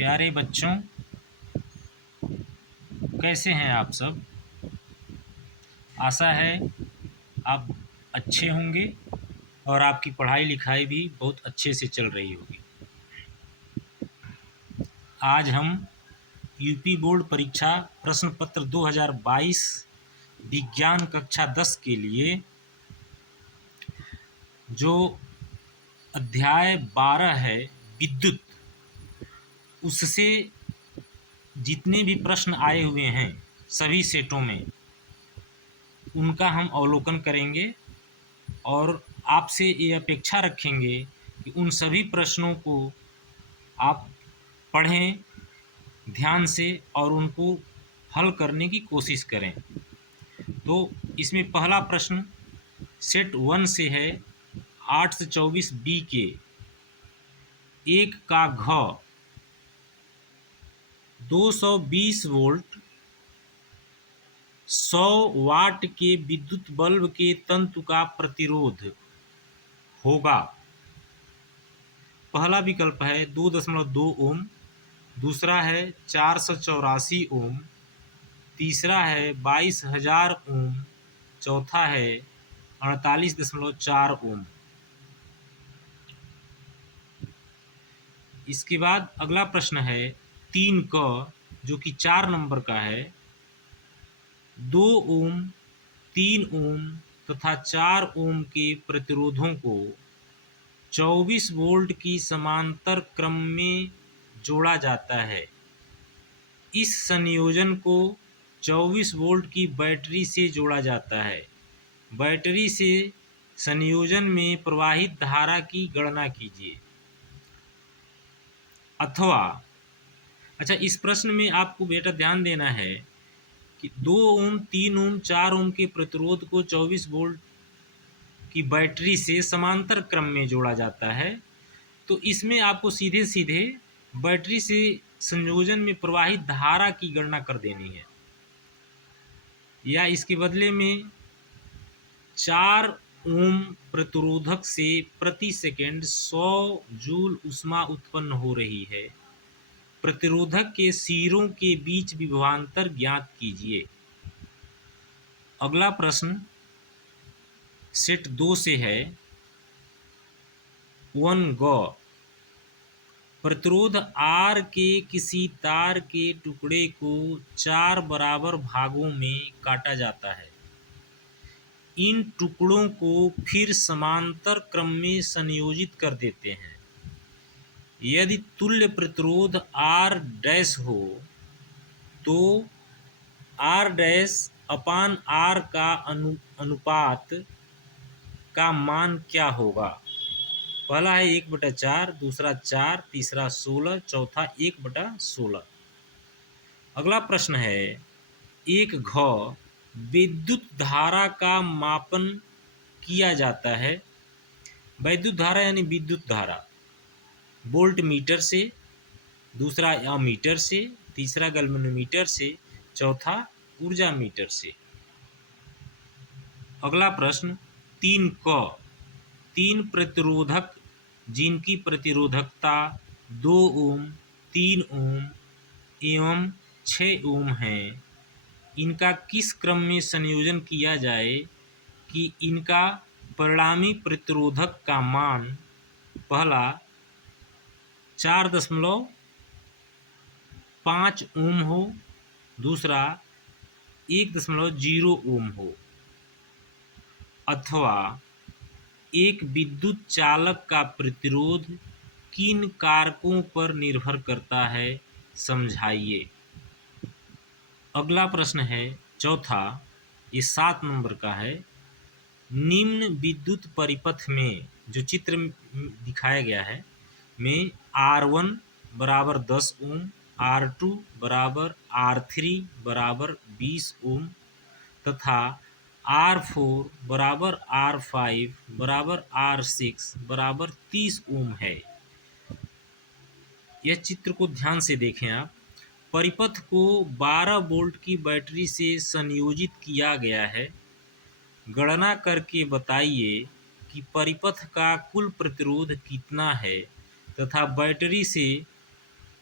प्यारे बच्चों, कैसे हैं आप सब। आशा है आप अच्छे होंगे और आपकी पढ़ाई लिखाई भी बहुत अच्छे से चल रही होगी। आज हम यूपी बोर्ड परीक्षा प्रश्न पत्र 2022 विज्ञान कक्षा 10 के लिए जो अध्याय 12 है विद्युत, उससे जितने भी प्रश्न आए हुए हैं सभी सेटों में उनका हम अवलोकन करेंगे और आपसे ये अपेक्षा रखेंगे कि उन सभी प्रश्नों को आप पढ़ें ध्यान से और उनको हल करने की कोशिश करें। तो इसमें पहला प्रश्न सेट 1 से है 8 से 24 बी के एक का घ 220 वोल्ट 100 वाट के विद्युत बल्ब के तंतु का प्रतिरोध होगा। पहला विकल्प है 2.2 ओम, दूसरा है 484 ओम, तीसरा है 22,000 ओम, चौथा है 48.4 ओम। इसके बाद अगला प्रश्न है 3 क जो कि 4 नंबर का है। 2 ओम, 3 ओम तथा 4 ओम के प्रतिरोधों को 24 वोल्ट की समांतर क्रम में जोड़ा जाता है। इस संयोजन को 24 वोल्ट की बैटरी से जोड़ा जाता है। बैटरी से संयोजन में प्रवाहित धारा की गणना कीजिए। अथवा अच्छा, इस प्रश्न में आपको बेटा ध्यान देना है कि 2 ओम, 3 ओम, 4 ओम के प्रतिरोध को 24 वोल्ट की बैटरी से समांतर क्रम में जोड़ा जाता है। तो इसमें आपको सीधे सीधे बैटरी से संयोजन में प्रवाहित धारा की गणना कर देनी है, या इसके बदले में 4 ओम प्रतिरोधक से प्रति सेकंड 100 जूल ऊष्मा उत्पन्न हो रही है। प्रतिरोधक के सिरों के बीच विभवांतर ज्ञात कीजिए। अगला प्रश्न सेट 2 से है 1 ग प्रतिरोध R के किसी तार के टुकड़े को 4 बराबर भागों में काटा जाता है। इन टुकड़ों को फिर समांतर क्रम में संयोजित कर देते हैं। यदि तुल्य प्रतिरोध R डैश हो तो R डैश अपान R का अनुपात का मान क्या होगा। पहला है 1/4, दूसरा 4, तीसरा 16, चौथा 1/16। अगला प्रश्न है 1 घ विद्युत धारा का मापन किया जाता है। विद्युत धारा यानी विद्युत धारा वोल्ट मीटर से, दूसरा अमीटर से, तीसरा गैल्वेनोमीटर से, चौथा ऊर्जा मीटर से। अगला प्रश्न 3 क 3 प्रतिरोधक जिनकी प्रतिरोधकता 2 ओम, 3 ओम एवं 6 ओम है, इनका किस क्रम में संयोजन किया जाए कि इनका परिणामी प्रतिरोधक का मान पहला 4.5 ओम हो, दूसरा 1.0 ओम हो। अथवा एक विद्युत चालक का प्रतिरोध किन कारकों पर निर्भर करता है, समझाइए। अगला प्रश्न है चौथा, ये 7 नंबर का है। निम्न विद्युत परिपथ में जो चित्र दिखाया गया है में R1 बराबर 10 ओम, R2 बराबर R3 बराबर 20 ओम तथा R4 बराबर R5 बराबर R6 बराबर 30 ओम है। यह चित्र को ध्यान से देखें आप। परिपथ को 12 वोल्ट की बैटरी से संयोजित किया गया है। गणना करके बताइए कि परिपथ का कुल प्रतिरोध कितना है तथा बैटरी से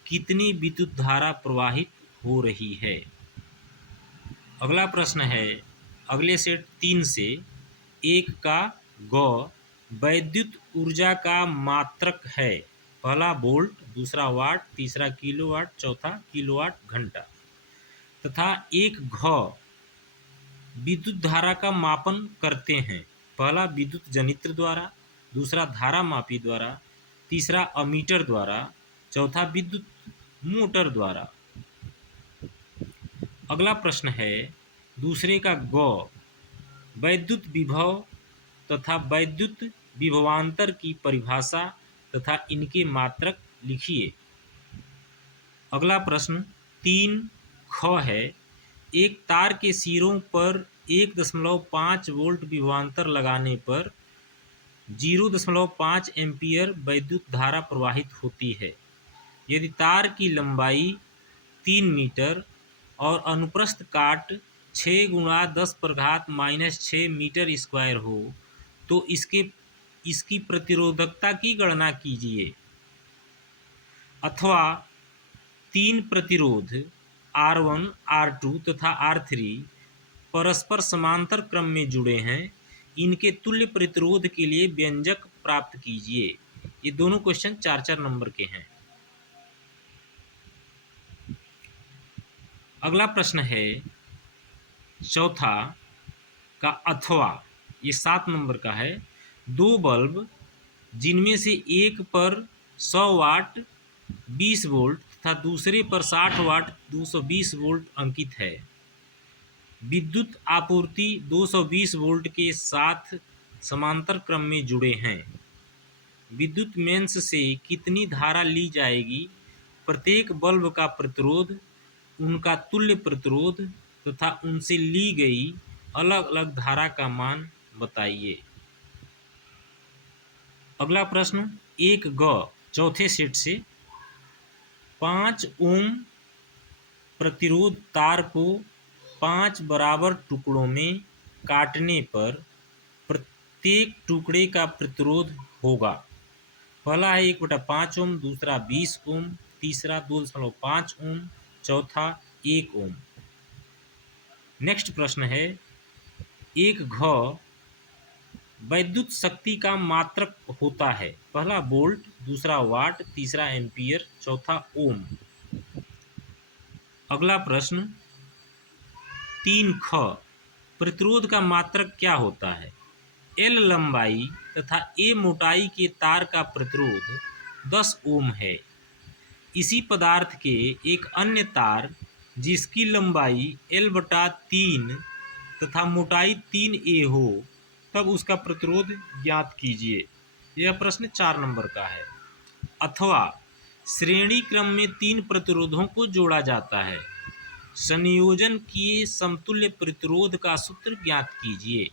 कितनी विद्युत धारा प्रवाहित हो रही है। अगला प्रश्न है अगले सेट 3 से। एक का ग वैद्युत ऊर्जा का मात्रक है। पहला वोल्ट, दूसरा वाट, तीसरा किलोवाट, चौथा किलोवाट घंटा। तथा एक घ विद्युत धारा का मापन करते हैं। पहला विद्युत जनित्र द्वारा, दूसरा धारा मापी द्वारा, तीसरा अमीटर द्वारा, चौथा विद्युत मोटर द्वारा। अगला प्रश्न है दूसरे का ग वैद्युत विभव तथा वैद्युत विभवांतर की परिभाषा तथा इनके मात्रक लिखिए। अगला प्रश्न 3 ख है। एक तार के सिरों पर 1.5 वोल्ट विभवांतर लगाने पर 0.5 एम्पीयर वैद्युत धारा प्रवाहित होती है। यदि तार की लंबाई 3 मीटर और अनुप्रस्थ काट 6 × 10⁻⁻6 मीटर स्क्वायर हो तो इसकी प्रतिरोधकता की गणना कीजिए। अथवा 3 प्रतिरोध R1, R2 तथा R3 परस्पर समांतर क्रम में जुड़े हैं। इनके तुल्य प्रतिरोध के लिए व्यंजक प्राप्त कीजिए। ये दोनों क्वेश्चन 4-4 नंबर के हैं। अगला प्रश्न है चौथा का अथवा, ये 7 नंबर का है। 2 बल्ब जिनमें से एक पर 100 वाट 20 वोल्ट तथा दूसरे पर 60 वाट 220 वोल्ट अंकित है। विद्युत आपूर्ति 220 वोल्ट के साथ समांतर क्रम में जुड़े हैं। विद्युत मेंस से कितनी धारा ली जाएगी? प्रत्येक बल्ब का प्रतिरोध, उनका तुल्य प्रतिरोध तथा उनसे ली गई अलग अलग धारा का मान बताइए। अगला प्रश्न 1 ग चौथे सेट से। 5 ओम प्रतिरोध तार को 5 बराबर टुकड़ों में काटने पर प्रत्येक टुकड़े का प्रतिरोध होगा। पहला है 1/5 ओम, दूसरा 20 ओम, तीसरा 2.5 ओम, चौथा 1 ओम। नेक्स्ट प्रश्न है 1 घ वैद्युत शक्ति का मात्रक होता है। पहला वोल्ट, दूसरा वाट, तीसरा एम्पीयर, चौथा ओम। अगला प्रश्न 3 ख प्रतिरोध का मात्रक क्या होता है? L लंबाई तथा A मोटाई के तार का प्रतिरोध 10 ओम है। इसी पदार्थ के एक अन्य तार जिसकी लंबाई L/3 तथा मोटाई 3A हो तब उसका प्रतिरोध ज्ञात कीजिए। यह प्रश्न 4 नंबर का है। अथवा श्रेणी क्रम में 3 प्रतिरोधों को जोड़ा जाता है। संयोजन किए समतुल्य प्रतिरोध का सूत्र ज्ञात कीजिए।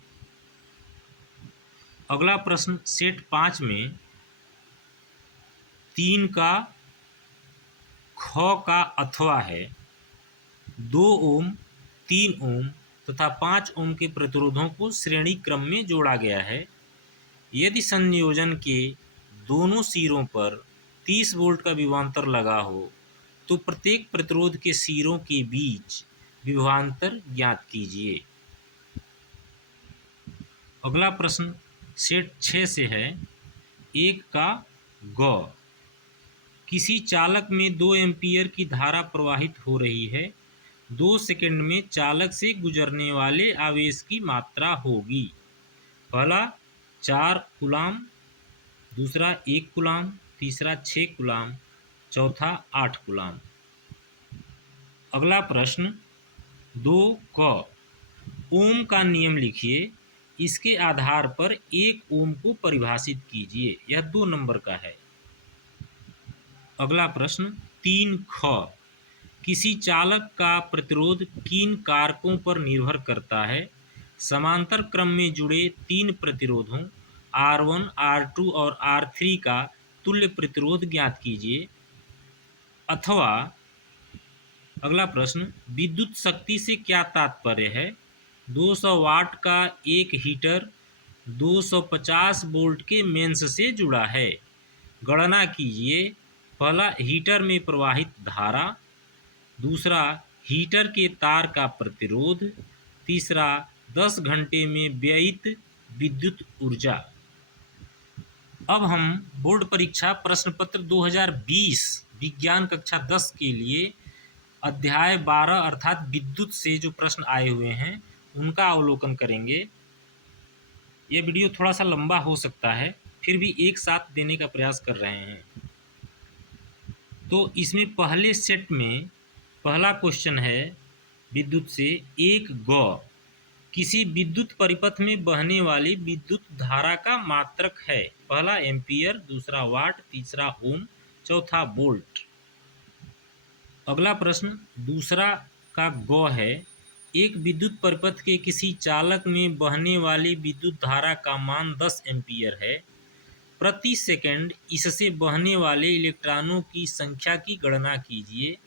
अगला प्रश्न सेट 5 में 3 का ख का अथवा है। 2 ओम, 3 ओम तथा 5 ओम के प्रतिरोधों को श्रेणी क्रम में जोड़ा गया है। यदि संयोजन के दोनों सिरों पर 30 वोल्ट का विभवांतर लगा हो तो प्रत्येक प्रतिरोध के सिरों के बीच विभवांतर ज्ञात कीजिए। अगला प्रश्न सेट 6 से है। 1 का ग किसी चालक में 2 एम्पीयर की धारा प्रवाहित हो रही है। 2 सेकंड में चालक से गुजरने वाले आवेश की मात्रा होगी। पहला 4 कूलाम, दूसरा 1 कूलाम, तीसरा 6 कूलाम, चौथा 8 कूलाम। अगला प्रश्न 2 क ओम का नियम लिखिए। इसके आधार पर 1 ओम को परिभाषित कीजिए। यह 2 नंबर का है। अगला प्रश्न 3 ख किसी चालक का प्रतिरोध किन कारकों पर निर्भर करता है? समांतर क्रम में जुड़े 3 प्रतिरोधों R1, R2 और R3 का तुल्य प्रतिरोध ज्ञात कीजिए। अथवा अगला प्रश्न विद्युत शक्ति से क्या तात्पर्य है? 200 वाट का एक हीटर 250 वोल्ट के मेंस से जुड़ा है। गणना कीजिए पहला हीटर में प्रवाहित धारा, दूसरा हीटर के तार का प्रतिरोध, तीसरा 10 घंटे में व्ययित विद्युत ऊर्जा। अब हम बोर्ड परीक्षा प्रश्न पत्र 2020 विज्ञान कक्षा 10 के लिए अध्याय 12 अर्थात विद्युत से जो प्रश्न आए हुए हैं उनका अवलोकन करेंगे। ये वीडियो थोड़ा सा लंबा हो सकता है, फिर भी एक साथ देने का प्रयास कर रहे हैं। तो इसमें पहले सेट में पहला क्वेश्चन है विद्युत से, एक गौ किसी विद्युत परिपथ में बहने वाली विद्युत धारा का मात्रक है। पहला एम्पियर, दूसरा वाट, तीसरा ओम, चौथा वोल्ट। अगला प्रश्न दूसरा का गौ है, एक विद्युत परिपथ के किसी चालक में बहने वाली विद्युत धारा का मान 10 एम्पियर है। प्रति सेकंड इससे बहने वाले इलेक्ट्रॉनों की संख्या की गणना कीजिए।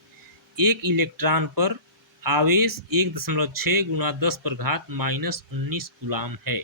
एक इलेक्ट्रॉन पर आवेश 1.6 × 10⁻⁻⁹ कूलाम है।